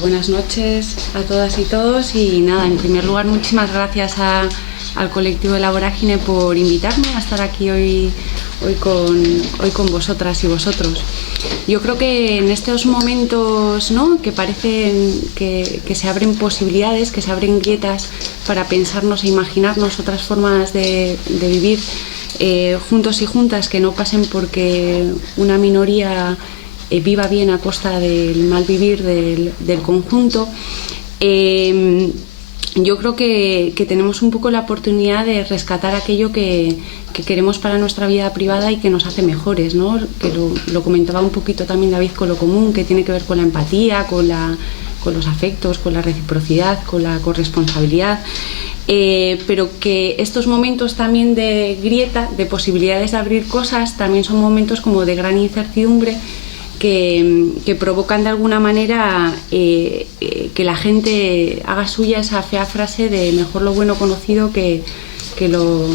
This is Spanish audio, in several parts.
Buenas noches a todas y todos y nada, en primer lugar muchísimas gracias al colectivo de La Vorágine por invitarme a estar aquí hoy con vosotras y vosotros. Yo creo que en estos momentos, ¿no?, que parecen que se abren posibilidades, que se abren grietas para pensarnos e imaginarnos otras formas de vivir juntos y juntas, que no pasen porque una minoría viva bien a costa del mal vivir del conjunto. Yo creo que tenemos un poco la oportunidad de rescatar aquello que queremos para nuestra vida privada y que nos hace mejores, ¿no? Que lo comentaba un poquito también David con lo común, que tiene que ver con la empatía, con los afectos, con la reciprocidad, con la corresponsabilidad. Pero que estos momentos también de grieta, de posibilidades de abrir cosas, también son momentos como de gran incertidumbre, que provocan de alguna manera que la gente haga suya esa fea frase de mejor lo bueno conocido que lo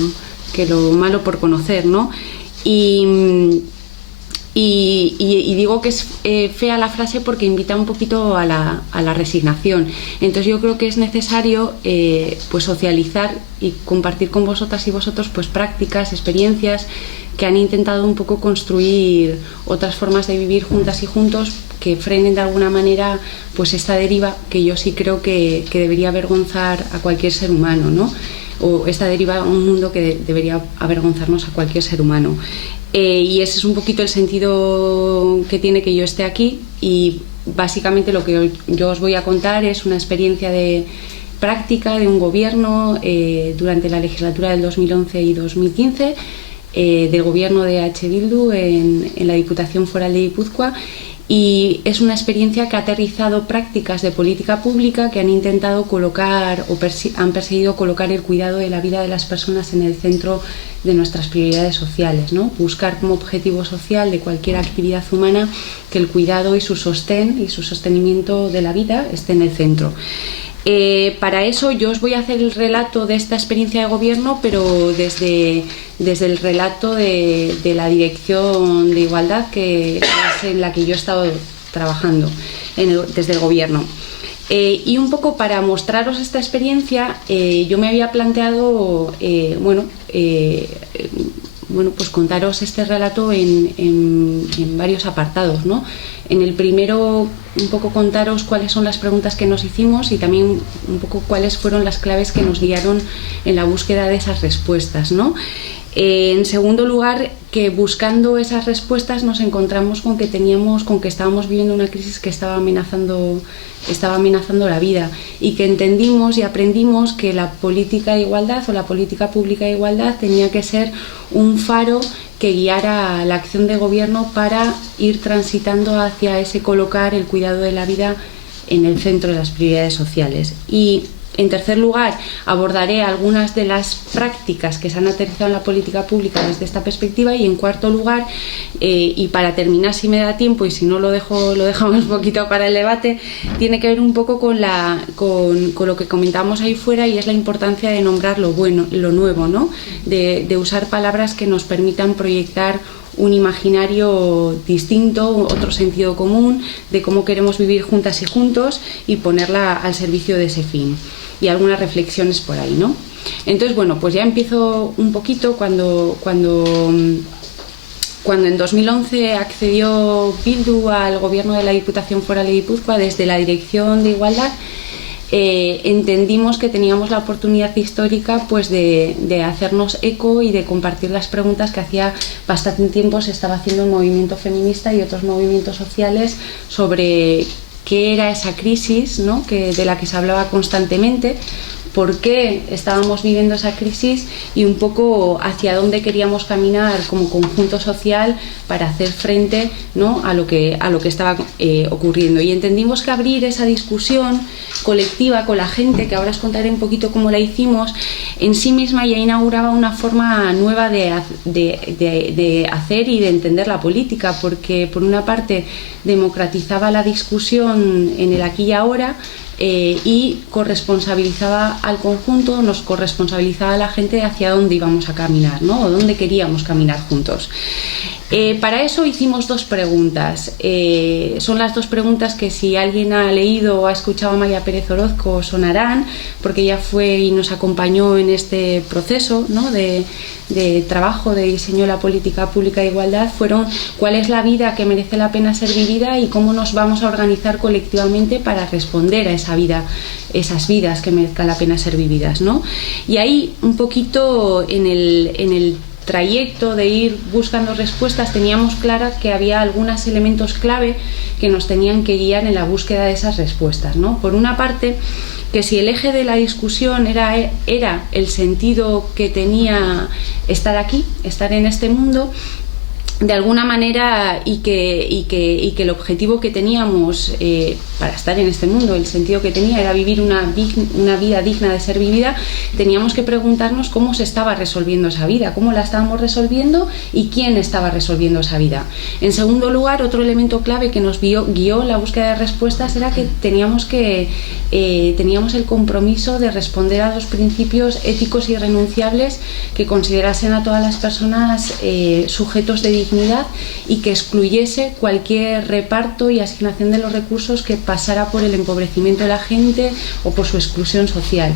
malo por conocer, ¿no? Y digo que es fea la frase porque invita un poquito a la resignación. Entonces yo creo que es necesario pues socializar y compartir con vosotras y vosotros pues prácticas, experiencias que han intentado un poco construir otras formas de vivir juntas y juntos que frenen de alguna manera pues esta deriva que yo sí creo que debería avergonzar a cualquier ser humano, ¿no? O esta deriva a un mundo que debería avergonzarnos a cualquier ser humano. Y ese es un poquito el sentido que tiene que yo esté aquí, y básicamente lo que yo os voy a contar es una experiencia de práctica de un gobierno durante la legislatura del 2011 y 2015, del gobierno de H. Bildu en la Diputación Foral de Guipúzcoa, y es una experiencia que ha aterrizado prácticas de política pública que han intentado colocar o han perseguido colocar el cuidado de la vida de las personas en el centro de nuestras prioridades sociales, ¿no? Buscar como objetivo social de cualquier actividad humana que el cuidado y su sostenimiento de la vida esté en el centro. Para eso yo os voy a hacer el relato de esta experiencia de gobierno, pero desde el relato de la Dirección de Igualdad, que es en la que yo he estado trabajando desde el gobierno. Y un poco para mostraros esta experiencia, yo me había planteado, pues contaros este relato en varios apartados, ¿no? En el primero, un poco contaros cuáles son las preguntas que nos hicimos y también un poco cuáles fueron las claves que nos guiaron en la búsqueda de esas respuestas, ¿no? En segundo lugar, que buscando esas respuestas nos encontramos con que estábamos viviendo una crisis que estaba amenazando la vida, y que entendimos y aprendimos que la política de igualdad o la política pública de igualdad tenía que ser un faro que guiara la acción de gobierno para ir transitando hacia ese colocar el cuidado de la vida en el centro de las prioridades sociales. Y en tercer lugar, abordaré algunas de las prácticas que se han aterrizado en la política pública desde esta perspectiva, y en cuarto lugar, y para terminar, si me da tiempo y si no lo dejamos un poquito para el debate, tiene que ver un poco con lo que comentamos ahí fuera, y es la importancia de nombrar lo bueno, lo nuevo, ¿no? De usar palabras que nos permitan proyectar un imaginario distinto, otro sentido común de cómo queremos vivir juntas y juntos, y ponerla al servicio de ese fin. Y algunas reflexiones por ahí, ¿no? Entonces, bueno, pues ya empiezo un poquito cuando en 2011 accedió Bildu al gobierno de la Diputación Foral de Guipúzcoa desde la Dirección de Igualdad. Entendimos que teníamos la oportunidad histórica pues de hacernos eco y de compartir las preguntas que hacía bastante tiempo se estaba haciendo el movimiento feminista y otros movimientos sociales sobre qué era esa crisis, ¿no?, de la que se hablaba constantemente, por qué estábamos viviendo esa crisis y un poco hacia dónde queríamos caminar como conjunto social para hacer frente, ¿no?, a lo que estaba ocurriendo. Y entendimos que abrir esa discusión colectiva con la gente, que ahora os contaré un poquito cómo la hicimos, en sí misma ya inauguraba una forma nueva de hacer y de entender la política, porque por una parte democratizaba la discusión en el aquí y ahora, y corresponsabilizaba al conjunto, nos corresponsabilizaba a la gente hacia dónde íbamos a caminar, ¿no?, o dónde queríamos caminar juntos. Para eso hicimos dos preguntas. Son las dos preguntas que, si alguien ha leído o ha escuchado a María Pérez Orozco, sonarán, porque ella fue y nos acompañó en este proceso, ¿no?, de trabajo de diseño de la política pública de igualdad. Fueron: ¿cuál es la vida que merece la pena ser vivida y cómo nos vamos a organizar colectivamente para responder a esa vida, esas vidas que merezcan la pena ser vividas, ¿no? Y ahí, un poquito en el trayecto de ir buscando respuestas, teníamos clara que había algunos elementos clave que nos tenían que guiar en la búsqueda de esas respuestas, ¿no? Por una parte, que si el eje de la discusión era el sentido que tenía estar aquí, estar en este mundo, de alguna manera, y que el objetivo que teníamos para estar en este mundo, el sentido que tenía era vivir una vida digna de ser vivida, teníamos que preguntarnos cómo se estaba resolviendo esa vida, cómo la estábamos resolviendo y quién estaba resolviendo esa vida. En segundo lugar, otro elemento clave que nos guió la búsqueda de respuestas era que teníamos el compromiso de responder a los principios éticos irrenunciables que considerasen a todas las personas sujetos de dignidad y que excluyese cualquier reparto y asignación de los recursos que pasara por el empobrecimiento de la gente o por su exclusión social.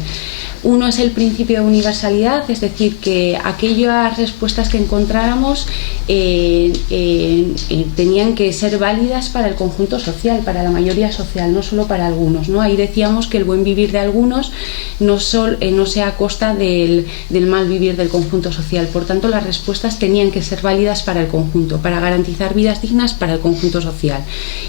Uno es el principio de universalidad, es decir, que aquellas respuestas que encontráramos tenían que ser válidas para el conjunto social, para la mayoría social, no solo para algunos, ¿no? Ahí decíamos que el buen vivir de algunos no sea a costa del mal vivir del conjunto social. Por tanto, las respuestas tenían que ser válidas para el conjunto, para garantizar vidas dignas para el conjunto social.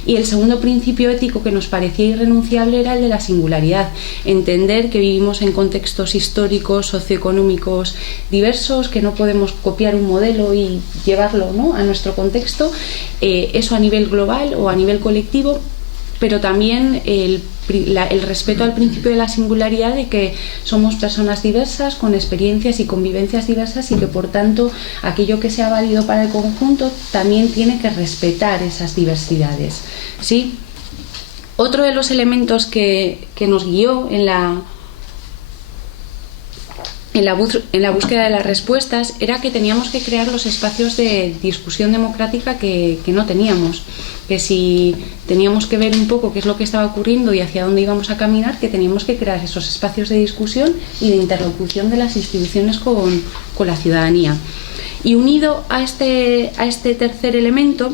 Y el segundo principio ético que nos parecía irrenunciable era el de la singularidad, entender que vivimos en contextos históricos, socioeconómicos diversos, que no podemos copiar un modelo y llevarlo, ¿no?, a nuestro contexto, eso a nivel global o a nivel colectivo, pero también el respeto al principio de la singularidad, de que somos personas diversas, con experiencias y convivencias diversas, y que por tanto aquello que sea válido para el conjunto también tiene que respetar esas diversidades, ¿sí? Otro de los elementos que nos guió en la búsqueda de las respuestas era que teníamos que crear los espacios de discusión democrática que no teníamos, que si teníamos que ver un poco qué es lo que estaba ocurriendo y hacia dónde íbamos a caminar, que teníamos que crear esos espacios de discusión y de interlocución de las instituciones con la ciudadanía. Y unido a este tercer elemento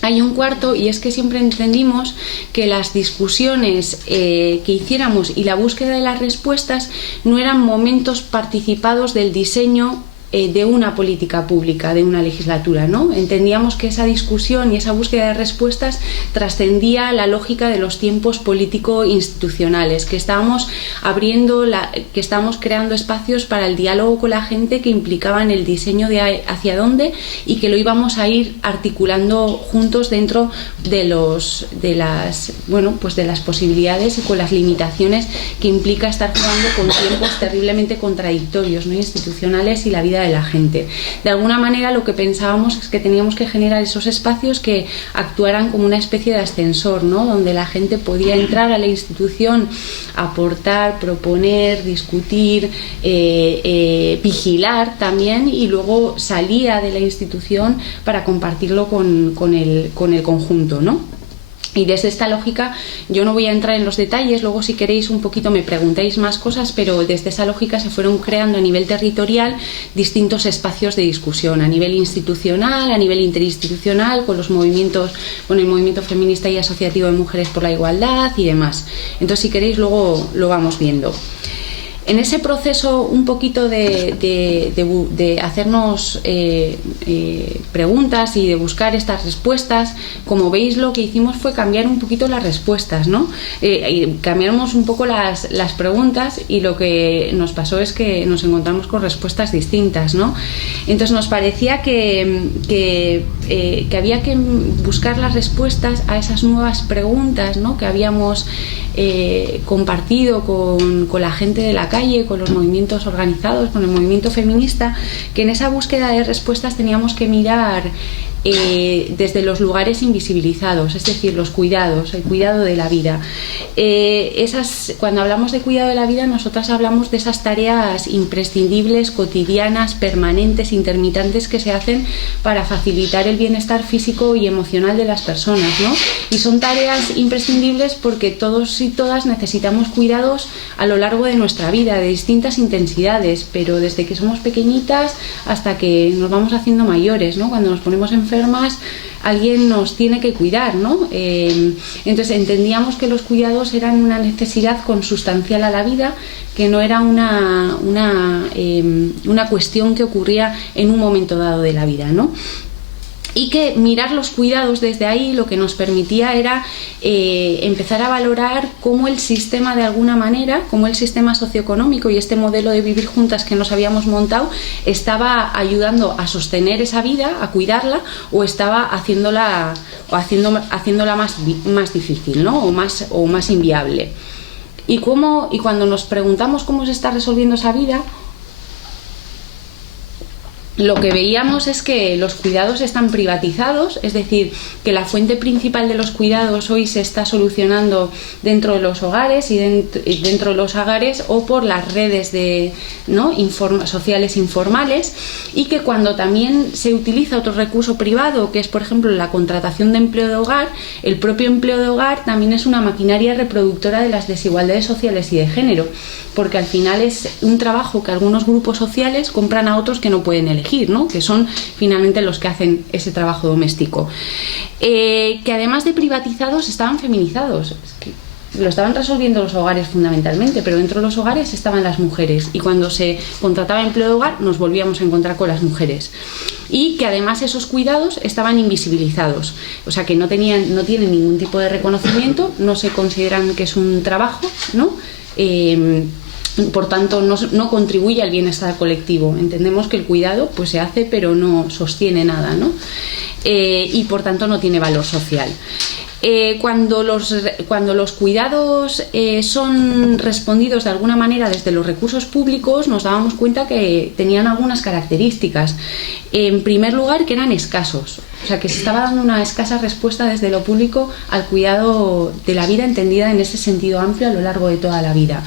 hay un cuarto, y es que siempre entendimos que las discusiones que hiciéramos y la búsqueda de las respuestas no eran momentos participados del diseño de una política pública, de una legislatura, ¿no? Entendíamos que esa discusión y esa búsqueda de respuestas trascendía la lógica de los tiempos político-institucionales, que estábamos que estábamos creando espacios para el diálogo con la gente que implicaban el diseño de hacia dónde, y que lo íbamos a ir articulando juntos dentro de las posibilidades y con las limitaciones que implica estar jugando con tiempos terriblemente contradictorios, ¿no?, institucionales y la vida de la gente. De alguna manera, lo que pensábamos es que teníamos que generar esos espacios que actuaran como una especie de ascensor, ¿no?, donde la gente podía entrar a la institución, aportar, proponer, discutir, vigilar también, y luego salía de la institución para compartirlo con el conjunto, ¿no? Y desde esta lógica, yo no voy a entrar en los detalles, luego si queréis un poquito me preguntéis más cosas, pero desde esa lógica se fueron creando a nivel territorial distintos espacios de discusión, a nivel institucional, a nivel interinstitucional, con el movimiento feminista y asociativo de Mujeres por la Igualdad y demás. Entonces, si queréis, luego lo vamos viendo. En ese proceso un poquito de hacernos preguntas y de buscar estas respuestas, como veis, lo que hicimos fue cambiar un poquito las respuestas, ¿no? Cambiamos un poco las preguntas, y lo que nos pasó es que nos encontramos con respuestas distintas, ¿no? Entonces nos parecía que había que buscar las respuestas a esas nuevas preguntas, ¿no?, que habíamos compartido con la gente de la calle, con los movimientos organizados, con el movimiento feminista, que en esa búsqueda de respuestas teníamos que mirar desde los lugares invisibilizados, es decir, los cuidados, el cuidado de la vida. Cuando hablamos de cuidado de la vida, nosotras hablamos de esas tareas imprescindibles, cotidianas, permanentes, intermitentes que se hacen para facilitar el bienestar físico y emocional de las personas, ¿no? Y son tareas imprescindibles porque todos y todas necesitamos cuidados a lo largo de nuestra vida, de distintas intensidades, pero desde que somos pequeñitas hasta que nos vamos haciendo mayores, ¿no? Cuando nos ponemos enfermas, alguien nos tiene que cuidar, ¿no? Entonces entendíamos que los cuidados eran una necesidad consustancial a la vida, que no era una cuestión que ocurría en un momento dado de la vida, ¿no? Y que mirar los cuidados desde ahí lo que nos permitía era empezar a valorar cómo el sistema, de alguna manera, cómo el sistema socioeconómico y este modelo de vivir juntas que nos habíamos montado estaba ayudando a sostener esa vida, a cuidarla, o estaba haciéndola más difícil, ¿no? o más inviable. Y cuando nos preguntamos cómo se está resolviendo esa vida, lo que veíamos es que los cuidados están privatizados, es decir, que la fuente principal de los cuidados hoy se está solucionando dentro de los hogares y dentro de los hogares o por las redes sociales informales, y que cuando también se utiliza otro recurso privado, que es por ejemplo la contratación de empleo de hogar, el propio empleo de hogar también es una maquinaria reproductora de las desigualdades sociales y de género, porque al final es un trabajo que algunos grupos sociales compran a otros que no pueden elegir, ¿no? Que son finalmente los que hacen ese trabajo doméstico. Que además de privatizados estaban feminizados. Es que lo estaban resolviendo los hogares fundamentalmente, pero dentro de los hogares estaban las mujeres, y cuando se contrataba empleo de hogar nos volvíamos a encontrar con las mujeres. Y que además esos cuidados estaban invisibilizados, o sea que no tienen ningún tipo de reconocimiento, no se consideran que es un trabajo, ¿no? Por tanto no contribuye al bienestar colectivo. Entendemos que el cuidado pues se hace pero no sostiene nada, ¿no? Y por tanto no tiene valor social. Cuando los cuidados son respondidos de alguna manera desde los recursos públicos, nos dábamos cuenta que tenían algunas características. En primer lugar, que eran escasos, o sea que se estaba dando una escasa respuesta desde lo público al cuidado de la vida, entendida en ese sentido amplio a lo largo de toda la vida.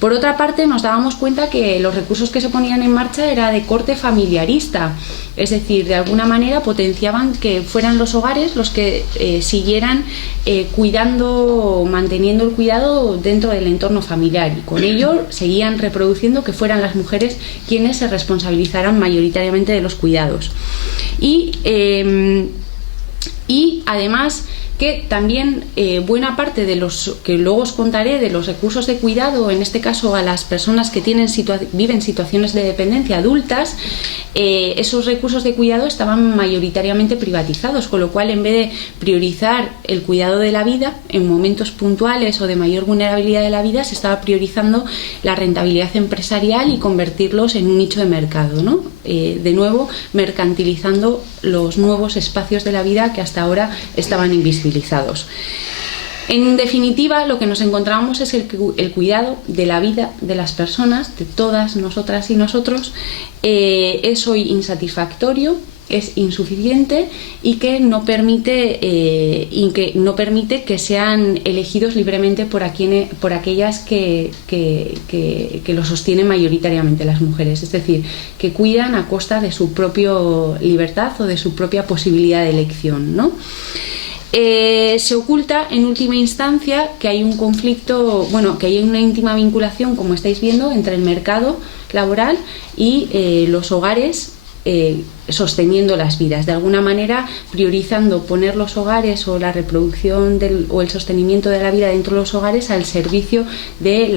Por otra parte, nos dábamos cuenta que los recursos que se ponían en marcha era de corte familiarista, es decir, de alguna manera potenciaban que fueran los hogares los que siguieran cuidando, manteniendo el cuidado dentro del entorno familiar, y con ello seguían reproduciendo que fueran las mujeres quienes se responsabilizaran mayoritariamente de los cuidados. Y además que también buena parte de los que luego os contaré de los recursos de cuidado, en este caso a las personas que viven situaciones de dependencia adultas, esos recursos de cuidado estaban mayoritariamente privatizados, con lo cual en vez de priorizar el cuidado de la vida en momentos puntuales o de mayor vulnerabilidad de la vida, se estaba priorizando la rentabilidad empresarial y convertirlos en un nicho de mercado, ¿no? De nuevo mercantilizando los nuevos espacios de la vida que hasta ahora estaban invisibilizados. En definitiva, lo que nos encontramos es el cuidado de la vida de las personas, de todas nosotras y nosotros, es hoy insatisfactorio, es insuficiente y que no permite que sean elegidos libremente por aquellas que lo sostienen mayoritariamente, las mujeres, es decir, que cuidan a costa de su propia libertad o de su propia posibilidad de elección, ¿no? Se oculta en última instancia que hay un conflicto, que hay una íntima vinculación, como estáis viendo, entre el mercado laboral y los hogares, sosteniendo las vidas, de alguna manera priorizando poner los hogares o la reproducción o el sostenimiento de la vida dentro de los hogares al servicio de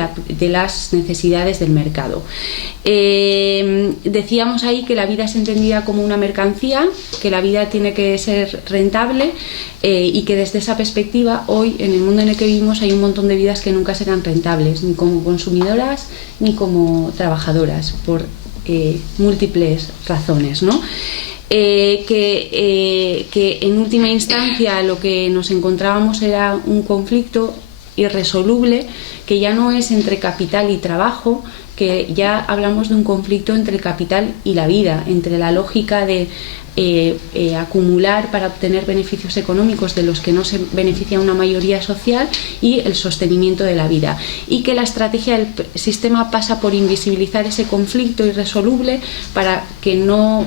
las necesidades del mercado. Decíamos ahí que la vida es entendida como una mercancía, que la vida tiene que ser rentable, y que desde esa perspectiva hoy en el mundo en el que vivimos hay un montón de vidas que nunca serán rentables, ni como consumidoras ni como trabajadoras, por múltiples razones, ¿no? Que en última instancia lo que nos encontrábamos era un conflicto irresoluble, que ya no es entre capital y trabajo, que ya hablamos de un conflicto entre el capital y la vida, entre la lógica de acumular para obtener beneficios económicos de los que no se beneficia una mayoría social, y el sostenimiento de la vida, y que la estrategia del sistema pasa por invisibilizar ese conflicto irresoluble para no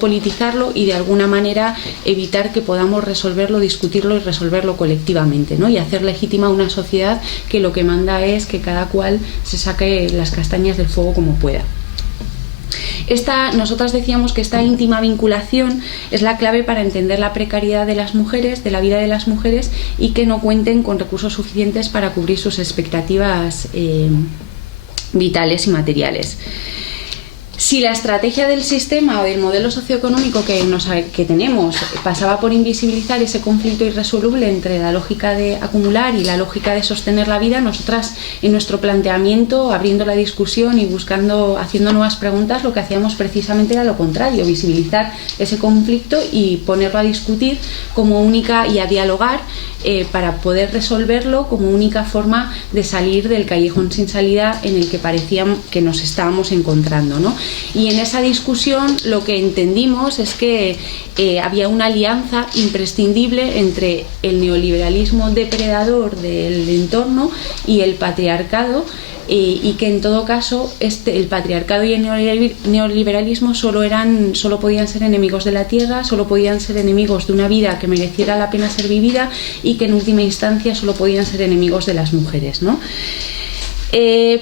politizarlo y de alguna manera evitar que podamos resolverlo, discutirlo y resolverlo colectivamente, ¿no? Y hacer legítima una sociedad que lo que manda es que cada cual se saque las castañas del fuego como pueda. Nosotras decíamos que esta íntima vinculación es la clave para entender la precariedad de las mujeres, de la vida de las mujeres, y que no cuenten con recursos suficientes para cubrir sus expectativas vitales y materiales. Si la estrategia del sistema o del modelo socioeconómico que tenemos pasaba por invisibilizar ese conflicto irresoluble entre la lógica de acumular y la lógica de sostener la vida, nosotras en nuestro planteamiento, abriendo la discusión y haciendo nuevas preguntas, lo que hacíamos precisamente era lo contrario: visibilizar ese conflicto y ponerlo a discutir como única y a dialogar para poder resolverlo como única forma de salir del callejón sin salida en el que parecía que nos estábamos encontrando, ¿no? Y en esa discusión lo que entendimos es que había una alianza imprescindible entre el neoliberalismo depredador del entorno y el patriarcado, y que en todo caso el patriarcado y el neoliberalismo solo podían ser enemigos de la tierra, solo podían ser enemigos de una vida que mereciera la pena ser vivida, y que en última instancia solo podían ser enemigos de las mujeres, ¿no?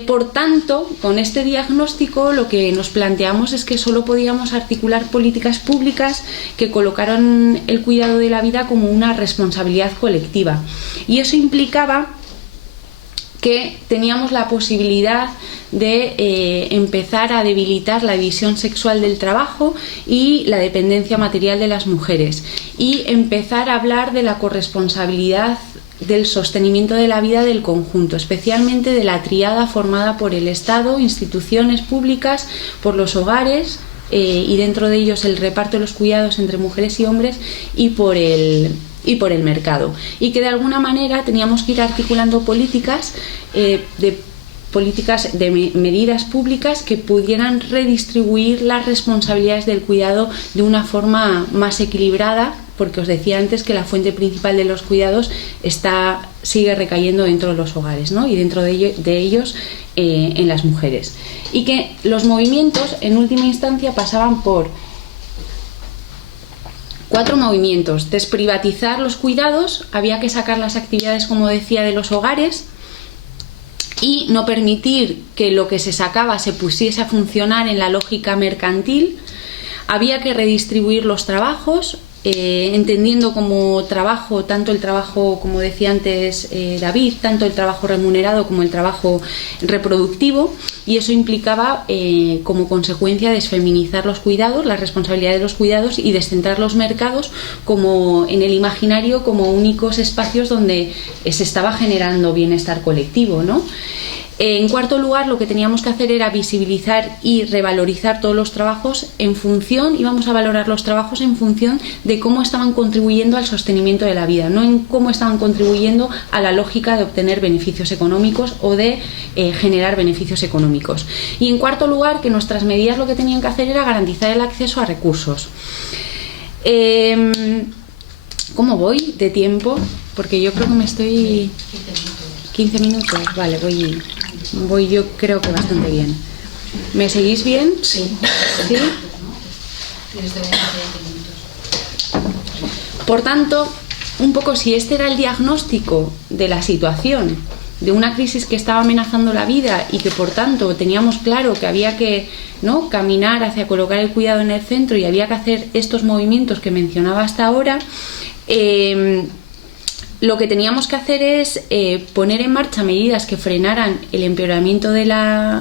Por tanto, con este diagnóstico lo que nos planteamos es que solo podíamos articular políticas públicas que colocaran el cuidado de la vida como una responsabilidad colectiva, y eso implicaba que teníamos la posibilidad de empezar a debilitar la división sexual del trabajo y la dependencia material de las mujeres, y empezar a hablar de la corresponsabilidad del sostenimiento de la vida del conjunto, especialmente de la tríada formada por el Estado, instituciones públicas, por los hogares, y dentro de ellos el reparto de los cuidados entre mujeres y hombres, y por el mercado, y que de alguna manera teníamos que ir articulando políticas de medidas públicas que pudieran redistribuir las responsabilidades del cuidado de una forma más equilibrada, porque os decía antes que la fuente principal de los cuidados sigue recayendo dentro de los hogares, ¿no? Y dentro de ellos en las mujeres, y que los movimientos en última instancia pasaban por 4 movimientos: desprivatizar los cuidados, había que sacar las actividades, como decía, de los hogares y no permitir que lo que se sacaba se pusiese a funcionar en la lógica mercantil. Había que redistribuir los trabajos, entendiendo como trabajo tanto el trabajo, como decía antes David, tanto el trabajo remunerado como el trabajo reproductivo, y eso implicaba como consecuencia desfeminizar los cuidados, la responsabilidad de los cuidados, y descentrar los mercados como en el imaginario como únicos espacios donde se estaba generando bienestar colectivo, ¿no? En cuarto lugar, lo que teníamos que hacer era visibilizar y revalorizar todos los trabajos íbamos a valorar los trabajos en función de cómo estaban contribuyendo al sostenimiento de la vida, no en cómo estaban contribuyendo a la lógica de obtener beneficios económicos o de generar beneficios económicos. Y en cuarto lugar, que nuestras medidas lo que tenían que hacer era garantizar el acceso a recursos. ¿Cómo voy de tiempo? Porque yo creo que me estoy... 15 minutos, vale, voy yo creo que bastante bien. ¿Me seguís bien? Sí. ¿Sí? Por tanto, un poco, si este era el diagnóstico de la situación, de una crisis que estaba amenazando la vida, y que por tanto teníamos claro que había que, ¿no?, caminar hacia colocar el cuidado en el centro, y había que hacer estos movimientos que mencionaba hasta ahora, lo que teníamos que hacer es poner en marcha medidas que frenaran el empeoramiento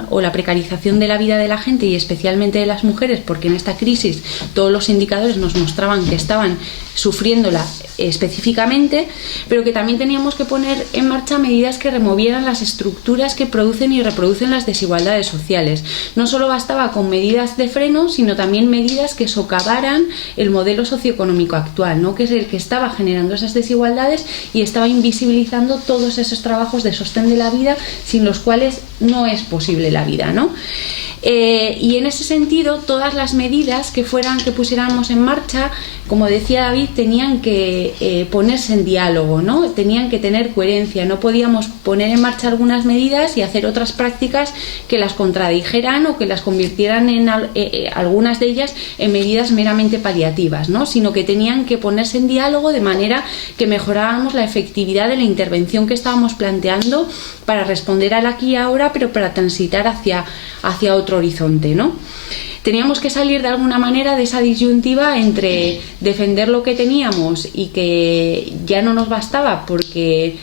o la precarización de la vida de la gente, y especialmente de las mujeres, porque en esta crisis todos los indicadores nos mostraban que estaban sufriéndola específicamente, pero que también teníamos que poner en marcha medidas que removieran las estructuras que producen y reproducen las desigualdades sociales. No solo bastaba con medidas de freno, sino también medidas que socavaran el modelo socioeconómico actual, ¿no?, que es el que estaba generando esas desigualdades y estaba invisibilizando todos esos trabajos de sostén de la vida sin los cuales no es posible la vida, ¿no? Y en ese sentido, todas las medidas que pusiéramos en marcha, como decía David, tenían que ponerse en diálogo, ¿no? Tenían que tener coherencia. No podíamos poner en marcha algunas medidas y hacer otras prácticas que las contradijeran o que las convirtieran en algunas de ellas en medidas meramente paliativas, ¿no? Sino que tenían que ponerse en diálogo de manera que mejoráramos la efectividad de la intervención que estábamos planteando para responder al aquí y ahora, pero para transitar hacia otro horizonte, ¿no? Teníamos que salir de alguna manera de esa disyuntiva entre defender lo que teníamos y que ya no nos bastaba porque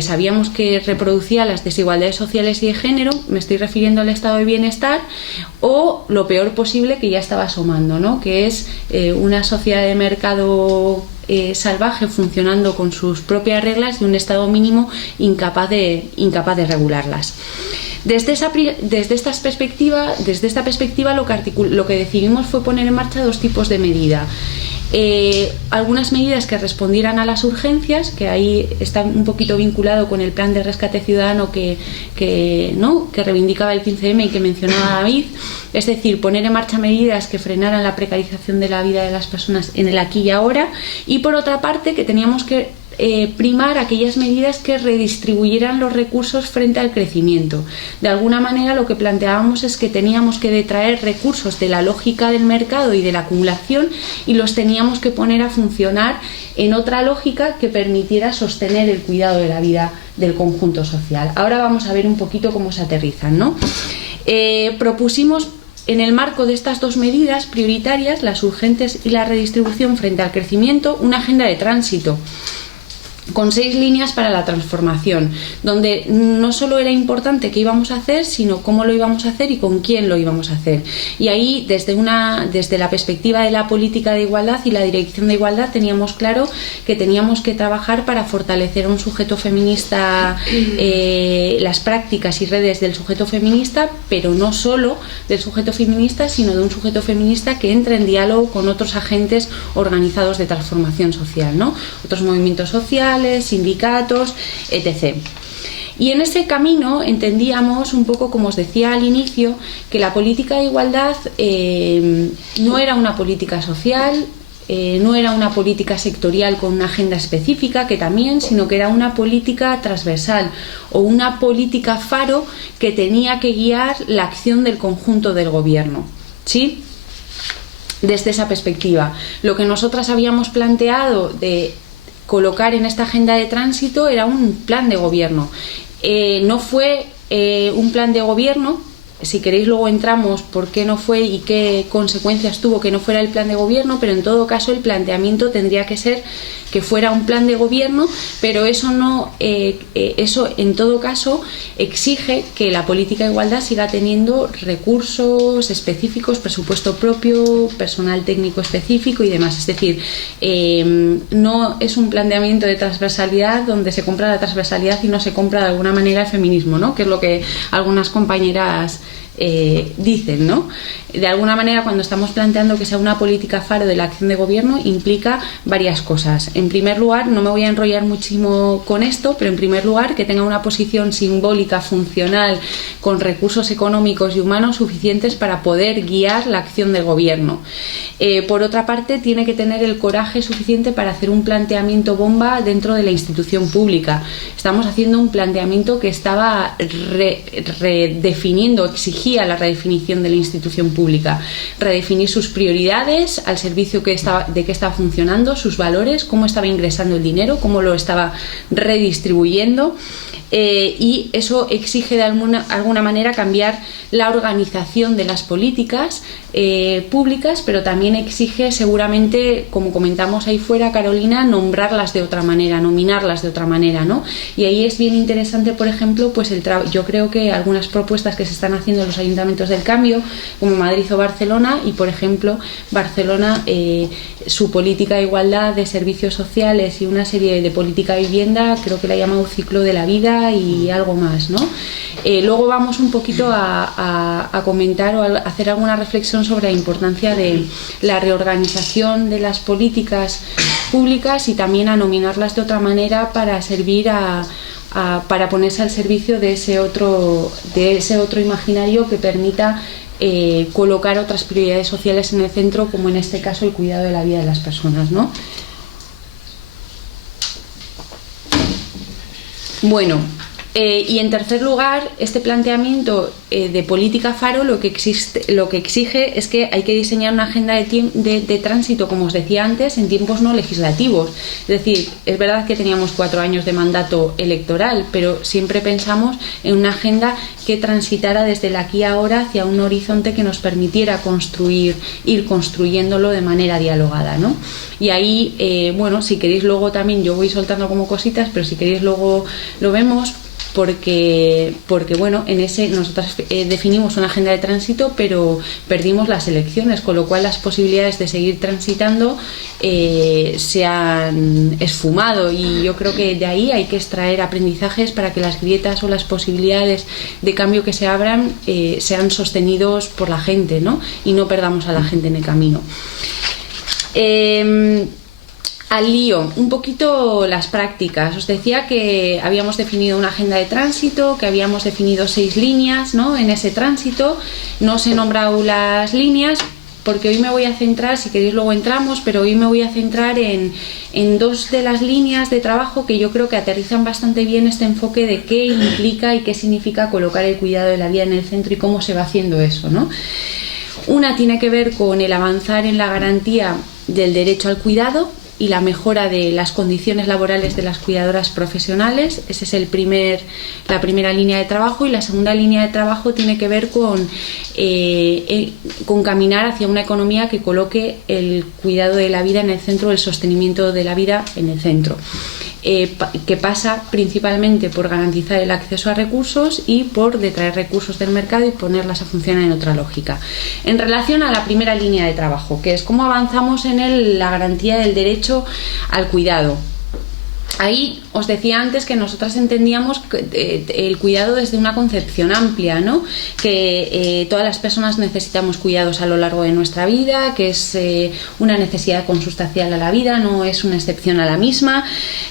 sabíamos que reproducía las desigualdades sociales y de género, me estoy refiriendo al estado de bienestar, o lo peor posible que ya estaba asomando, ¿no? Que es una sociedad de mercado salvaje funcionando con sus propias reglas y un estado mínimo incapaz de regularlas. Desde esta perspectiva lo que decidimos fue poner en marcha dos tipos de medida. Algunas medidas que respondieran a las urgencias, que ahí está un poquito vinculado con el plan de rescate ciudadano que reivindicaba el 15M y que mencionaba David, es decir, poner en marcha medidas que frenaran la precarización de la vida de las personas en el aquí y ahora, y por otra parte que teníamos que primar aquellas medidas que redistribuyeran los recursos frente al crecimiento. De alguna manera lo que planteábamos es que teníamos que detraer recursos de la lógica del mercado y de la acumulación y los teníamos que poner a funcionar en otra lógica que permitiera sostener el cuidado de la vida del conjunto social. Ahora vamos a ver un poquito cómo se aterrizan, ¿no? Propusimos en el marco de estas dos medidas prioritarias, las urgentes y la redistribución frente al crecimiento, una agenda de tránsito con 6 líneas para la transformación, donde no solo era importante qué íbamos a hacer, sino cómo lo íbamos a hacer y con quién lo íbamos a hacer. Y ahí, desde la perspectiva de la política de igualdad y la dirección de igualdad, teníamos claro que teníamos que trabajar para fortalecer a un sujeto feminista, las prácticas y redes del sujeto feminista, pero no solo del sujeto feminista, sino de un sujeto feminista que entre en diálogo con otros agentes organizados de transformación social, ¿no? Otros movimientos sociales, sindicatos, etc. Y en ese camino entendíamos un poco, como os decía al inicio, que la política de igualdad no era una política social, no era una política sectorial con una agenda específica, que también, sino que era una política transversal o una política faro que tenía que guiar la acción del conjunto del gobierno, ¿sí? Desde esa perspectiva, lo que nosotras habíamos planteado de colocar en esta agenda de tránsito era un plan de gobierno. No fue un plan de gobierno, si queréis luego entramos por qué no fue y qué consecuencias tuvo que no fuera el plan de gobierno, pero en todo caso el planteamiento tendría que ser que fuera un plan de gobierno, pero eso en todo caso exige que la política de igualdad siga teniendo recursos específicos, presupuesto propio, personal técnico específico y demás. Es decir, no es un planteamiento de transversalidad donde se compra la transversalidad y no se compra de alguna manera el feminismo, ¿no? Que es lo que algunas compañeras dicen, ¿no? De alguna manera, cuando estamos planteando que sea una política faro de la acción de gobierno, implica varias cosas. En primer lugar, no me voy a enrollar muchísimo con esto, pero en primer lugar, que tenga una posición simbólica, funcional, con recursos económicos y humanos suficientes para poder guiar la acción del gobierno. Por otra parte, tiene que tener el coraje suficiente para hacer un planteamiento bomba dentro de la institución pública. Estamos haciendo un planteamiento que estaba redefiniendo, exigía la redefinición de la institución pública, redefinir sus prioridades al servicio de qué estaba funcionando, sus valores, cómo estaba ingresando el dinero, cómo lo estaba redistribuyendo. Y eso exige de alguna manera cambiar la organización de las políticas públicas, pero también exige seguramente, como comentamos ahí fuera, Carolina, nombrarlas de otra manera, nominarlas de otra manera, ¿no? Y ahí es bien interesante, por ejemplo, pues yo creo que algunas propuestas que se están haciendo en los ayuntamientos del cambio, como Madrid o Barcelona, y por ejemplo Barcelona, su política de igualdad, de servicios sociales y una serie de política de vivienda, creo que la ha llamado ciclo de la vida y algo más, ¿no? Luego vamos un poquito a comentar o a hacer alguna reflexión sobre la importancia de la reorganización de las políticas públicas y también a nominarlas de otra manera para servir para ponerse al servicio de ese otro imaginario que permita colocar otras prioridades sociales en el centro, como en este caso el cuidado de la vida de las personas, ¿no? Bueno, y en tercer lugar, este planteamiento de política Faro lo que exige es que hay que diseñar una agenda de tránsito, como os decía antes, en tiempos no legislativos. Es decir, es verdad que teníamos 4 años de mandato electoral, pero siempre pensamos en una agenda que transitara desde el aquí y ahora hacia un horizonte que nos permitiera ir construyéndolo de manera dialogada, ¿no? Y ahí, bueno, si queréis luego también, yo voy soltando como cositas, pero si queréis luego lo vemos, porque bueno, en ese nosotros definimos una agenda de tránsito, pero perdimos las elecciones, con lo cual las posibilidades de seguir transitando se han esfumado, y yo creo que de ahí hay que extraer aprendizajes para que las grietas o las posibilidades de cambio que se abran sean sostenidos por la gente, ¿no? Y no perdamos a la gente en el camino. Al lío, un poquito las prácticas. Os decía que habíamos definido una agenda de tránsito, que habíamos definido 6 líneas, ¿no? En ese tránsito no os he nombrado las líneas porque hoy me voy a centrar, si queréis luego entramos, pero hoy me voy a centrar en 2 de las líneas de trabajo que yo creo que aterrizan bastante bien este enfoque de qué implica y qué significa colocar el cuidado de la vida en el centro y cómo se va haciendo eso, ¿no? Una tiene que ver con el avanzar en la garantía del derecho al cuidado y la mejora de las condiciones laborales de las cuidadoras profesionales. Esa es la primera línea de trabajo, y la segunda línea de trabajo tiene que ver con caminar hacia una economía que coloque el cuidado de la vida en el centro, el sostenimiento de la vida en el centro. Que pasa principalmente por garantizar el acceso a recursos y por detraer recursos del mercado y ponerlas a funcionar en otra lógica. En relación a la primera línea de trabajo, que es cómo avanzamos en la garantía del derecho al cuidado. Ahí os decía antes que nosotras entendíamos el cuidado desde una concepción amplia, ¿no? Que todas las personas necesitamos cuidados a lo largo de nuestra vida, que es una necesidad consustancial a la vida, no es una excepción a la misma,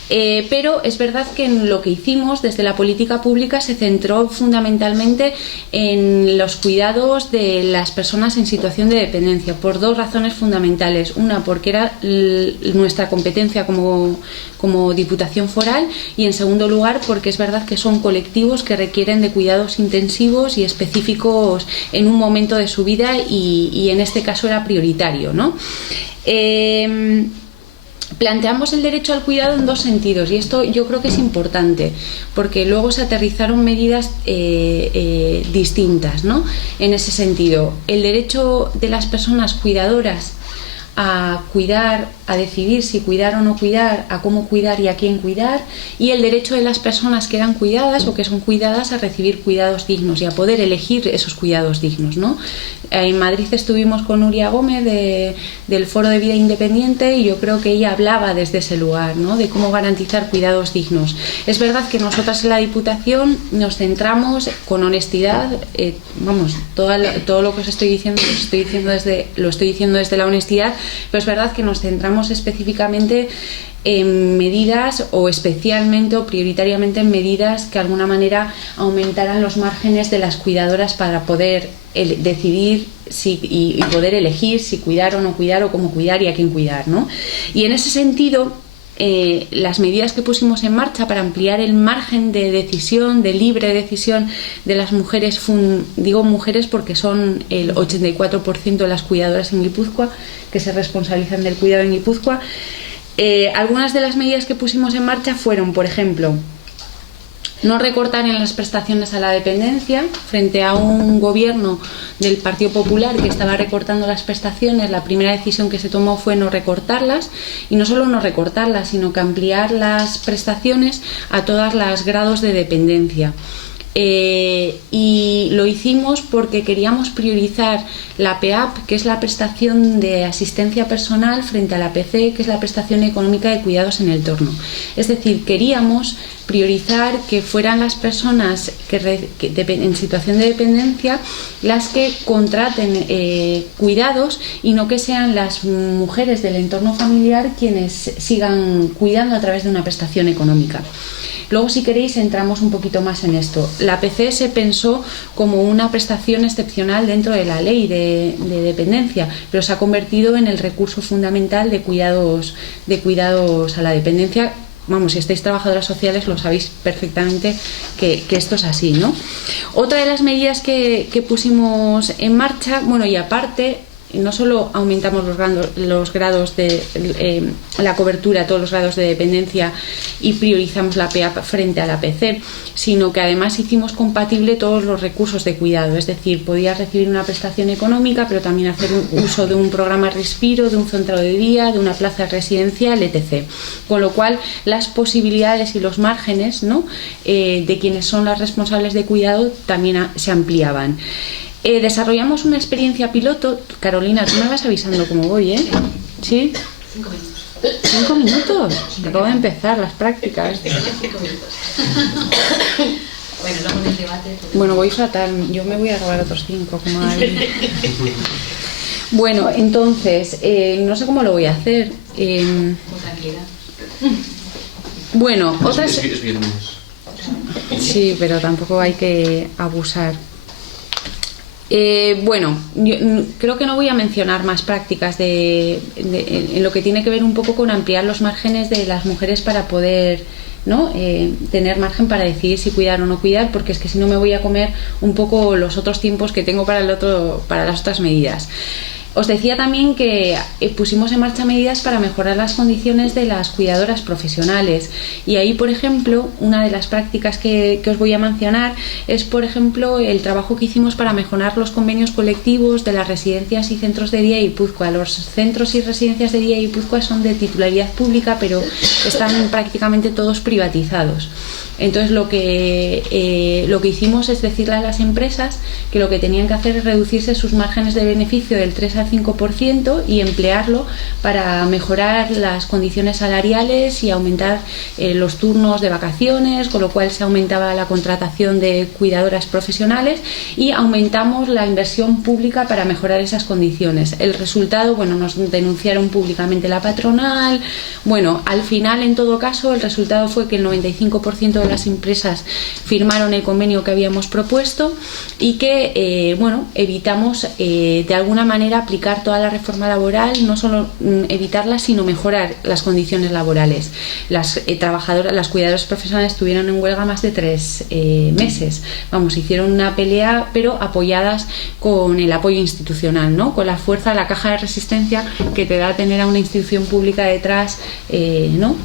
pero es verdad que en lo que hicimos desde la política pública se centró fundamentalmente en los cuidados de las personas en situación de dependencia, por 2 razones fundamentales. Una, porque era nuestra competencia como Diputación Foral, y en segundo lugar porque es verdad que son colectivos que requieren de cuidados intensivos y específicos en un momento de su vida, y en este caso era prioritario, ¿no? Planteamos el derecho al cuidado en 2 sentidos, y esto yo creo que es importante porque luego se aterrizaron medidas distintas, ¿no? En ese sentido, el derecho de las personas cuidadoras a cuidar, a decidir si cuidar o no cuidar, a cómo cuidar y a quién cuidar, y el derecho de las personas que eran cuidadas o que son cuidadas a recibir cuidados dignos y a poder elegir esos cuidados dignos, ¿no? En Madrid estuvimos con Nuria Gómez del Foro de Vida Independiente, y yo creo que ella hablaba desde ese lugar, ¿no? De cómo garantizar cuidados dignos. Es verdad que nosotras en la Diputación nos centramos con honestidad, todo lo que os estoy diciendo lo estoy diciendo desde la honestidad, pero es verdad que nos centramos específicamente en medidas, o especialmente o prioritariamente en medidas que de alguna manera aumentaran los márgenes de las cuidadoras para poder decidir y poder elegir si cuidar o no cuidar, o cómo cuidar y a quién cuidar, ¿no? Y en ese sentido, las medidas que pusimos en marcha para ampliar el margen de decisión, de libre decisión de las mujeres, digo mujeres porque son el 84% de las cuidadoras en Guipúzcoa que se responsabilizan del cuidado en Guipúzcoa. Algunas de las medidas que pusimos en marcha fueron, por ejemplo, no recortar en las prestaciones a la dependencia. Frente a un gobierno del Partido Popular que estaba recortando las prestaciones, la primera decisión que se tomó fue no recortarlas, y no solo no recortarlas, sino que ampliar las prestaciones a todos los grados de dependencia. Y lo hicimos porque queríamos priorizar la PEAP, que es la prestación de asistencia personal, frente a la PC, que es la prestación económica de cuidados en el entorno. Es decir, queríamos priorizar que fueran las personas en situación de dependencia las que contraten cuidados, y no que sean las mujeres del entorno familiar quienes sigan cuidando a través de una prestación económica. Luego, si queréis, entramos un poquito más en esto. La PC se pensó como una prestación excepcional dentro de la ley de dependencia, pero se ha convertido en el recurso fundamental de cuidados a la dependencia. Vamos, si estáis trabajadoras sociales lo sabéis perfectamente que esto es así, ¿no? Otra de las medidas que pusimos en marcha, bueno, y aparte, no solo aumentamos los grados de la cobertura, todos los grados de dependencia y priorizamos la PEAP frente a la PC, sino que además hicimos compatible todos los recursos de cuidado, es decir, podías recibir una prestación económica, pero también hacer uso de un programa Respiro, de un centro de día, de una plaza residencial, etc. Con lo cual, las posibilidades y los márgenes, ¿no?, de quienes son las responsables de cuidado también se ampliaban. Desarrollamos una experiencia piloto. Carolina, tú me vas avisando cómo voy, ¿eh? ¿Sí? 5 minutos. 5 minutos. Acabo de empezar las prácticas. 5 minutos. Bueno, luego en el debate... Bueno, voy fatal. Yo me voy a grabar otros 5, como hay. Bueno, entonces, no sé cómo lo voy a hacer. Muy tranquila. Bueno, otras... Es viernes. Sí, pero tampoco hay que abusar. Bueno, yo creo que no voy a mencionar más prácticas en lo que tiene que ver un poco con ampliar los márgenes de las mujeres para poder, ¿no?, tener margen para decidir si cuidar o no cuidar, porque es que si no me voy a comer un poco los otros tiempos que tengo para las otras medidas. Os decía también que pusimos en marcha medidas para mejorar las condiciones de las cuidadoras profesionales, y ahí, por ejemplo, una de las prácticas que os voy a mencionar es, por ejemplo, el trabajo que hicimos para mejorar los convenios colectivos de las residencias y centros de día de Guipúzcoa. Los centros y residencias de día de Guipúzcoa son de titularidad pública, pero están prácticamente todos privatizados. Entonces lo que hicimos es decirle a las empresas que lo que tenían que hacer es reducirse sus márgenes de beneficio del 3 al 5% y emplearlo para mejorar las condiciones salariales y aumentar los turnos de vacaciones, con lo cual se aumentaba la contratación de cuidadoras profesionales y aumentamos la inversión pública para mejorar esas condiciones. El resultado, bueno, nos denunciaron públicamente la patronal. Bueno, al final, en todo caso, el resultado fue que el 95% de las empresas firmaron el convenio que habíamos propuesto y que bueno, evitamos de alguna manera aplicar toda la reforma laboral, no solo evitarla, sino mejorar las condiciones laborales. Las trabajadoras, las cuidadoras profesionales estuvieron en huelga más de 3 meses. Vamos, hicieron una pelea, pero apoyadas con el apoyo institucional, ¿no?, con la fuerza, la caja de resistencia que te da tener a una institución pública detrás, ¿no?,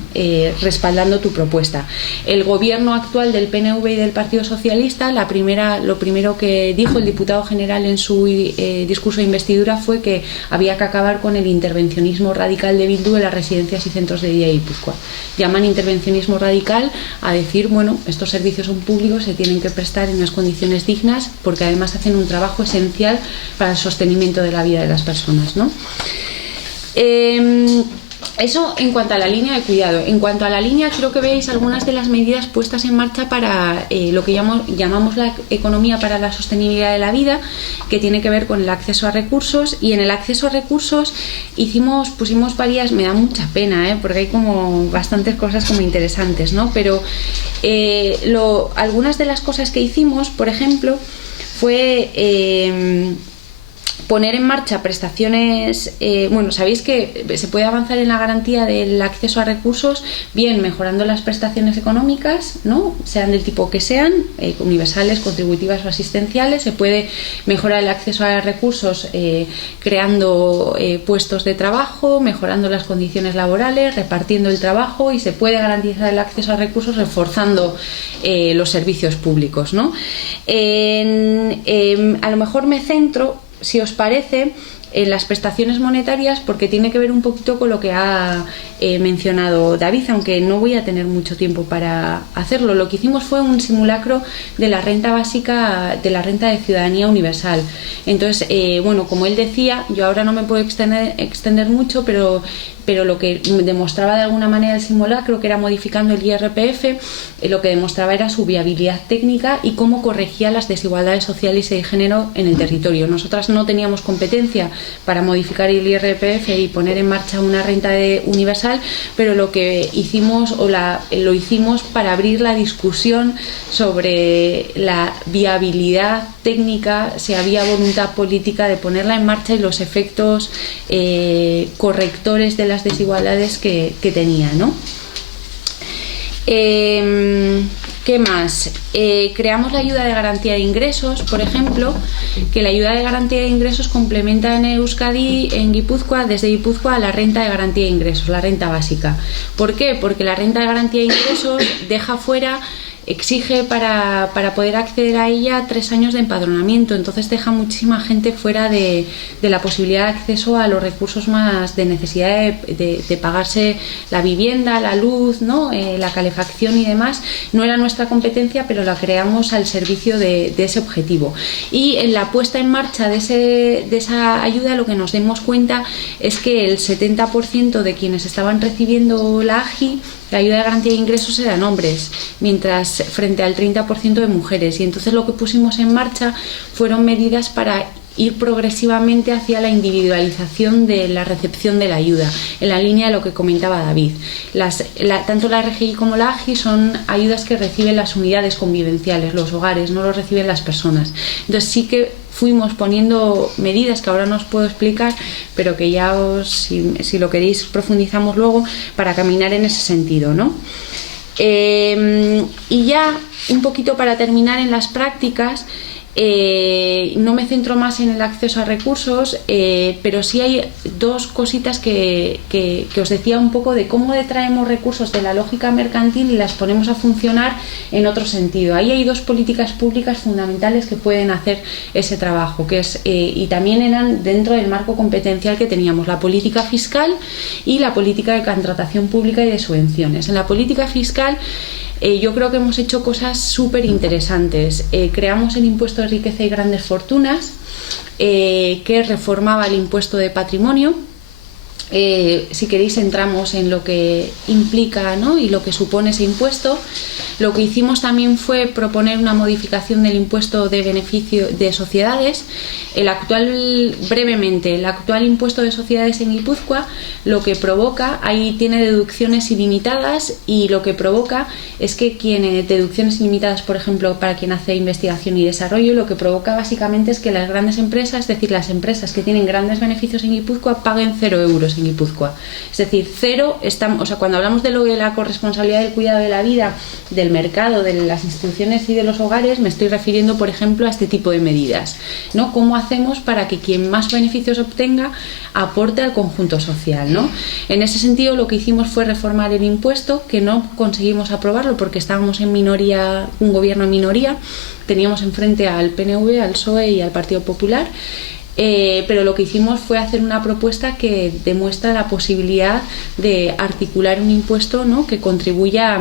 respaldando tu propuesta. El gobierno actual del PNV y del Partido Socialista, lo primero que dijo el diputado general en su discurso de investidura fue que había que acabar con el intervencionismo radical de Bildu en las residencias y centros de día de Guipúzcoa. Llaman intervencionismo radical a decir, bueno, estos servicios son públicos, se tienen que prestar en unas condiciones dignas, porque además hacen un trabajo esencial para el sostenimiento de la vida de las personas, ¿no? Eso en cuanto a la línea de cuidado. En cuanto a la línea, creo que veis algunas de las medidas puestas en marcha para lo que llamamos la economía para la sostenibilidad de la vida, que tiene que ver con el acceso a recursos. Y en el acceso a recursos pusimos varias, me da mucha pena, porque hay como bastantes cosas como interesantes, ¿no? Pero algunas de las cosas que hicimos, por ejemplo, fue poner en marcha prestaciones. Bueno, sabéis que se puede avanzar en la garantía del acceso a recursos, bien mejorando las prestaciones económicas, ¿no?, sean del tipo que sean, universales, contributivas o asistenciales. Se puede mejorar el acceso a recursos creando puestos de trabajo, mejorando las condiciones laborales, repartiendo el trabajo, y se puede garantizar el acceso a recursos reforzando los servicios públicos, ¿no? A lo mejor me centro, si os parece, en las prestaciones monetarias, porque tiene que ver un poquito con lo que ha mencionado David, aunque no voy a tener mucho tiempo para hacerlo. Lo que hicimos fue un simulacro de la renta básica, de la renta de ciudadanía universal. Entonces, bueno, como él decía, yo ahora no me puedo extender mucho, pero pero lo que demostraba de alguna manera el simulacro, que era modificando el IRPF, lo que demostraba era su viabilidad técnica y cómo corregía las desigualdades sociales y de género en el territorio. Nosotras no teníamos competencia para modificar el IRPF y poner en marcha una renta universal, pero lo que hicimos lo hicimos para abrir la discusión sobre la viabilidad técnica, si había voluntad política de ponerla en marcha y los efectos correctores de las desigualdades que tenía, ¿no? ¿Qué más? Creamos la ayuda de garantía de ingresos, por ejemplo, que la ayuda de garantía de ingresos complementa en Euskadi, en Guipúzcoa, desde Guipúzcoa, a la renta de garantía de ingresos, la renta básica. ¿Por qué? Porque la renta de garantía de ingresos deja fuera, exige para poder acceder a ella 3 años de empadronamiento, entonces deja muchísima gente fuera de la posibilidad de acceso a los recursos más de necesidad de pagarse la vivienda, la luz, ¿no? La calefacción y demás. No era nuestra competencia, pero la creamos al servicio de ese objetivo. Y en la puesta en marcha de esa ayuda, lo que nos dimos cuenta es que el 70% de quienes estaban recibiendo la AGI, la ayuda de garantía de ingresos, eran hombres, mientras frente al 30% de mujeres. Y entonces lo que pusimos en marcha fueron medidas para ir progresivamente hacia la individualización de la recepción de la ayuda, en la línea de lo que comentaba David. Tanto la RGI como la AGI son ayudas que reciben las unidades convivenciales, los hogares, no los reciben las personas. Entonces sí que fuimos poniendo medidas que ahora no os puedo explicar, pero que ya si lo queréis profundizamos luego, para caminar en ese sentido, ¿no? Y ya un poquito para terminar en las prácticas. No me centro más en el acceso a recursos, pero sí hay 2 cositas que os decía un poco de cómo detraemos recursos de la lógica mercantil y las ponemos a funcionar en otro sentido. Ahí hay 2 políticas públicas fundamentales que pueden hacer ese trabajo, que es y también eran dentro del marco competencial que teníamos, la política fiscal y la política de contratación pública y de subvenciones. En la política fiscal, yo creo que hemos hecho cosas súper interesantes. Creamos el impuesto de riqueza y grandes fortunas, que reformaba el impuesto de patrimonio. Si queréis entramos en lo que implica, ¿no? Y lo que supone ese impuesto. Lo que hicimos también fue proponer una modificación del impuesto de beneficio de sociedades. Brevemente, el actual impuesto de sociedades en Guipúzcoa lo que provoca, ahí tiene deducciones ilimitadas, y lo que provoca es que deducciones ilimitadas, por ejemplo, para quien hace investigación y desarrollo, lo que provoca básicamente es que las grandes empresas, es decir, las empresas que tienen grandes beneficios en Guipúzcoa, paguen 0 euros en Guipúzcoa. Es decir, cuando hablamos de lo de la corresponsabilidad del cuidado de la vida, del mercado, de las instituciones y de los hogares, me estoy refiriendo, por ejemplo, a este tipo de medidas, ¿no? ¿Cómo hacemos para que quien más beneficios obtenga aporte al conjunto social, ¿no? En ese sentido, lo que hicimos fue reformar el impuesto, que no conseguimos aprobarlo porque estábamos en minoría, un gobierno en minoría, teníamos enfrente al PNV, al PSOE y al Partido Popular. Pero lo que hicimos fue hacer una propuesta que demuestra la posibilidad de articular un impuesto, ¿no? que contribuya,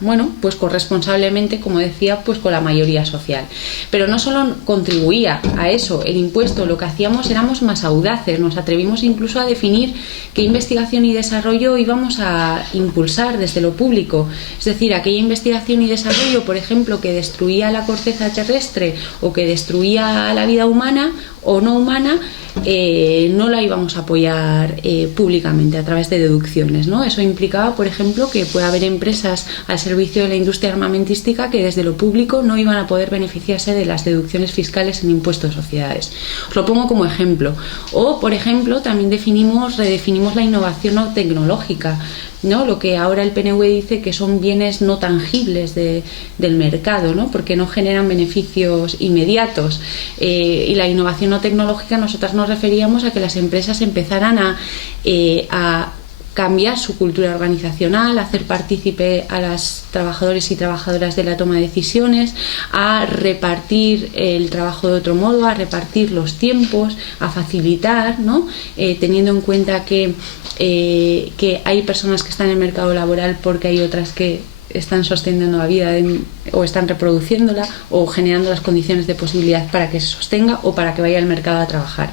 bueno, pues corresponsablemente, como decía, pues con la mayoría social. Pero no solo contribuía a eso el impuesto, lo que hacíamos éramos más audaces, nos atrevimos incluso a definir qué investigación y desarrollo íbamos a impulsar desde lo público. Es decir, aquella investigación y desarrollo, por ejemplo, que destruía la corteza terrestre o que destruía la vida humana o no humana, no la íbamos a apoyar públicamente a través de deducciones, ¿no? Eso implicaba, por ejemplo, que puede haber empresas al servicio de la industria armamentística que desde lo público no iban a poder beneficiarse de las deducciones fiscales en impuestos de sociedades. Os lo pongo como ejemplo. O, por ejemplo, también redefinimos la innovación no tecnológica, ¿no? Lo que ahora el PNV dice que son bienes no tangibles del mercado, ¿no? Porque no generan beneficios inmediatos, y la innovación no tecnológica, nosotras nos referíamos a que las empresas empezaran a cambiar su cultura organizacional, a hacer partícipe a los trabajadores y trabajadoras de la toma de decisiones, a repartir el trabajo de otro modo, a repartir los tiempos, a facilitar, ¿no? Teniendo en cuenta que hay personas que están en el mercado laboral porque hay otras que están sosteniendo la vida o están reproduciéndola o generando las condiciones de posibilidad para que se sostenga o para que vaya al mercado a trabajar.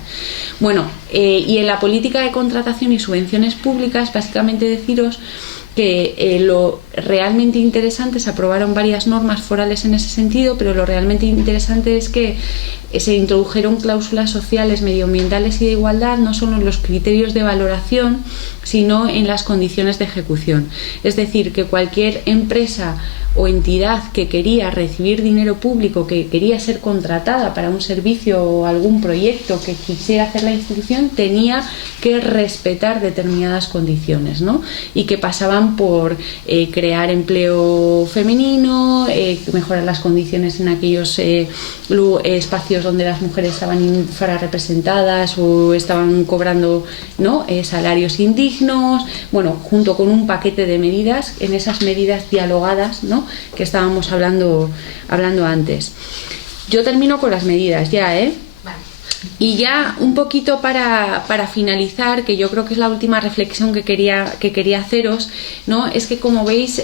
Bueno, y en la política de contratación y subvenciones públicas, básicamente deciros que lo realmente interesante, se aprobaron varias normas forales en ese sentido, pero lo realmente interesante es que se introdujeron cláusulas sociales, medioambientales y de igualdad, no solo en los criterios de valoración, sino en las condiciones de ejecución. Es decir, que cualquier empresa o entidad que quería recibir dinero público, que quería ser contratada para un servicio o algún proyecto que quisiera hacer la institución, tenía que respetar determinadas condiciones, ¿no? Y que pasaban por crear empleo femenino, mejorar las condiciones en aquellos espacios donde las mujeres estaban infrarrepresentadas o estaban cobrando, ¿no?, salarios indignos, bueno, junto con un paquete de medidas, en esas medidas dialogadas, ¿no?, que estábamos hablando antes. Yo termino con las medidas ya, Vale. Y ya un poquito para finalizar, que yo creo que es la última reflexión que quería haceros, ¿no?, es que, como veis,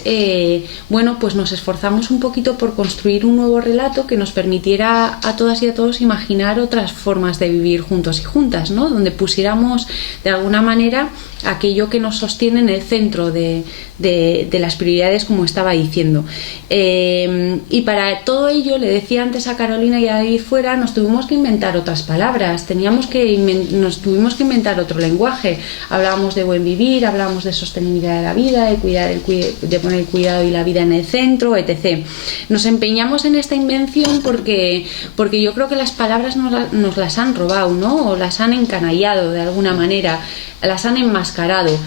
bueno, pues nos esforzamos un poquito por construir un nuevo relato que nos permitiera a todas y a todos imaginar otras formas de vivir juntos y juntas, ¿no?, donde pusiéramos de alguna manera aquello que nos sostiene en el centro de las prioridades, como estaba diciendo. Y para todo ello, le decía antes a Carolina y a David fuera, nos tuvimos que inventar otras palabras, nos tuvimos que inventar otro lenguaje. Hablábamos de buen vivir, hablábamos de sostenibilidad de la vida, de poner el cuidado y la vida en el centro, etc. Nos empeñamos en esta invención porque yo creo que las palabras nos las han robado, ¿no?, o las han encanallado de alguna manera, las han enmascarado.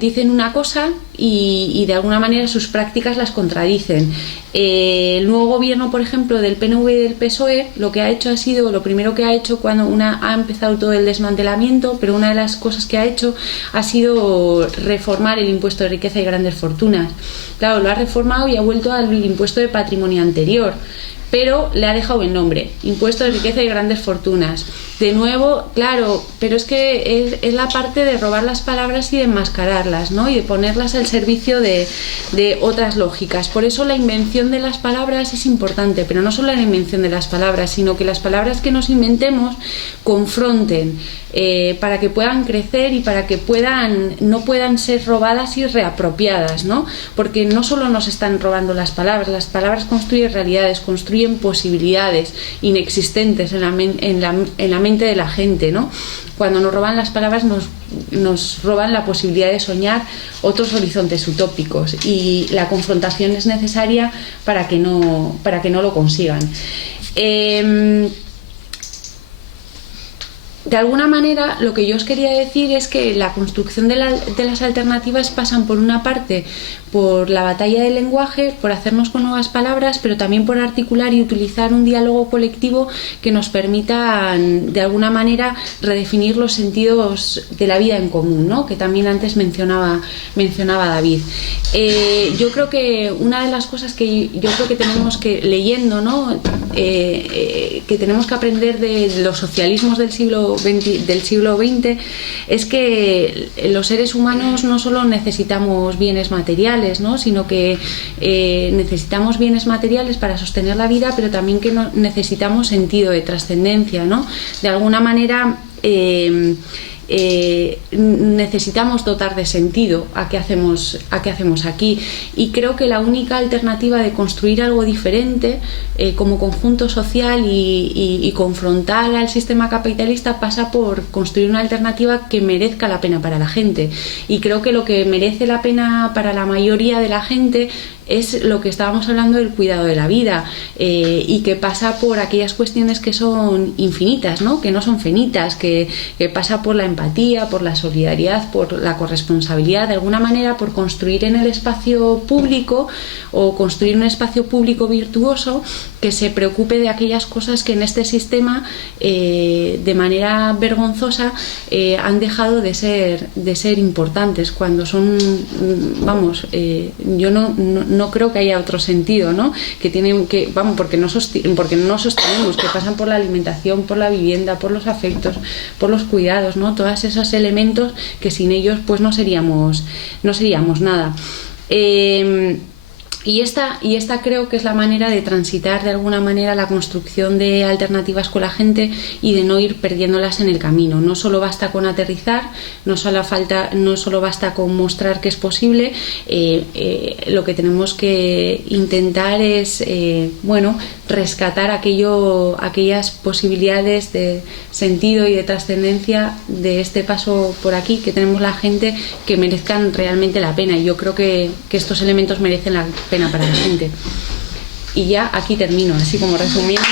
Dicen una cosa y de alguna manera sus prácticas las contradicen. El nuevo gobierno, por ejemplo, del PNV y del PSOE, lo primero que ha hecho cuando ha empezado todo el desmantelamiento, pero una de las cosas que ha hecho ha sido reformar el impuesto de riqueza y grandes fortunas. Claro, lo ha reformado y ha vuelto al impuesto de patrimonio anterior, pero le ha dejado el nombre, impuesto de riqueza y grandes fortunas. De nuevo, claro, pero es que es la parte de robar las palabras y de enmascararlas, ¿no?, y de ponerlas al servicio de otras lógicas. Por eso la invención de las palabras es importante, pero no solo la invención de las palabras, sino que las palabras que nos inventemos confronten, para que puedan crecer y para que no puedan ser robadas y reapropiadas, ¿no? Porque no solo nos están robando las palabras construyen realidades, construyen posibilidades inexistentes en la mente de la gente, ¿no? Cuando nos roban las palabras nos roban la posibilidad de soñar otros horizontes utópicos, y la confrontación es necesaria para que no lo consigan. De alguna manera, lo que yo os quería decir es que la construcción de las alternativas pasan, por una parte, por la batalla del lenguaje, por hacernos con nuevas palabras, pero también por articular y utilizar un diálogo colectivo que nos permita, de alguna manera, redefinir los sentidos de la vida en común, ¿no?, que también antes mencionaba David. Yo creo que una de las cosas que yo creo que tenemos que, leyendo, ¿no?, que tenemos que aprender de los socialismos del siglo XX, es que los seres humanos no solo necesitamos bienes materiales, ¿no?, sino que necesitamos bienes materiales para sostener la vida, pero también que necesitamos sentido de trascendencia, ¿no? De alguna manera necesitamos dotar de sentido a qué hacemos aquí, y creo que la única alternativa de construir algo diferente como conjunto social y confrontar al sistema capitalista pasa por construir una alternativa que merezca la pena para la gente, y creo que lo que merece la pena para la mayoría de la gente es lo que estábamos hablando del cuidado de la vida, y que pasa por aquellas cuestiones que son infinitas, ¿no?, que no son finitas, que pasa por la empatía, por la solidaridad, por la corresponsabilidad, de alguna manera por construir en el espacio público, o construir un espacio público virtuoso que se preocupe de aquellas cosas que en este sistema, de manera vergonzosa, han dejado de ser importantes, cuando son, yo no creo que haya otro sentido, ¿no?, porque no sostenemos, que pasan por la alimentación, por la vivienda, por los afectos, por los cuidados, ¿no?, todos esos elementos que sin ellos pues no seríamos nada. Y esta creo que es la manera de transitar de alguna manera la construcción de alternativas con la gente y de no ir perdiéndolas en el camino. No solo basta con aterrizar, no solo basta con mostrar que es posible, lo que tenemos que intentar es rescatar aquellas posibilidades de sentido y de trascendencia de este paso por aquí que tenemos la gente, que merezcan realmente la pena. Y yo creo que estos elementos merecen la pena para la gente. Y ya aquí termino, así como resumiendo.